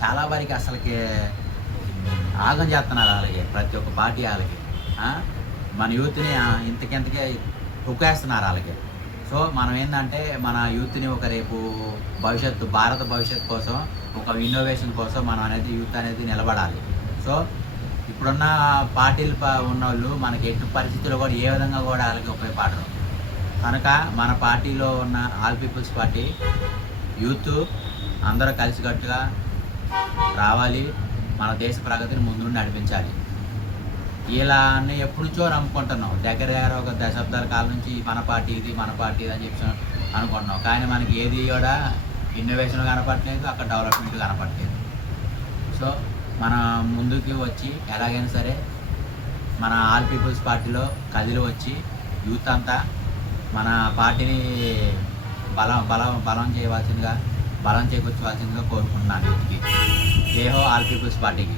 చాలా వరకు అసలుకి ఆగం చేస్తున్నారు అలాగే ప్రతి ఒక్క పార్టీ వాళ్ళకి. మన యూత్ని ఇంతకింతకే తొక్కేస్తున్నారు అలాగే. సో మనం ఏంటంటే మన యూత్ని ఒక రేపు భవిష్యత్తు, భారత భవిష్యత్తు కోసం, ఒక ఇన్నోవేషన్ కోసం మనం అనేది యూత్ అనేది నిలబడాలి. సో ఇప్పుడున్న పార్టీలు ఉన్నోళ్ళు మనకి ఎట్టి పరిస్థితుల్లో కూడా ఏ విధంగా కూడా వాళ్ళకి ఉపయోగపడరు. కనుక మన పార్టీలో ఉన్న ఆల్ పీపుల్స్ పార్టీ యూత్ అందరూ కలిసికట్టుగా రావాలి, మన దేశ ప్రగతిని ముందు నడిపించాలి. ఇలా ఎప్పటి నుంచో నమ్ముకుంటున్నాం, దగ్గర ఒక దశాబ్దాల కాలం నుంచి మన పార్టీ ఇది, మన పార్టీ ఇది అని చెప్పి అనుకుంటున్నాం. కానీ మనకి ఏది కూడా ఇన్నోవేషన్ కనపడట్లేదు, అక్కడ డెవలప్మెంట్ కనపడట్లేదు. సో మన ముందుకు వచ్చి ఎలాగైనా సరే మన ఆల్ పీపుల్స్ పార్టీలో కదిలి వచ్చి యూత్ అంతా మన పార్టీని బలం చేకూర్చవలసిందిగా కోరుకుంటున్నాను యూత్కి. జై హో ఆల్ పీపుల్స్ పార్టీకి.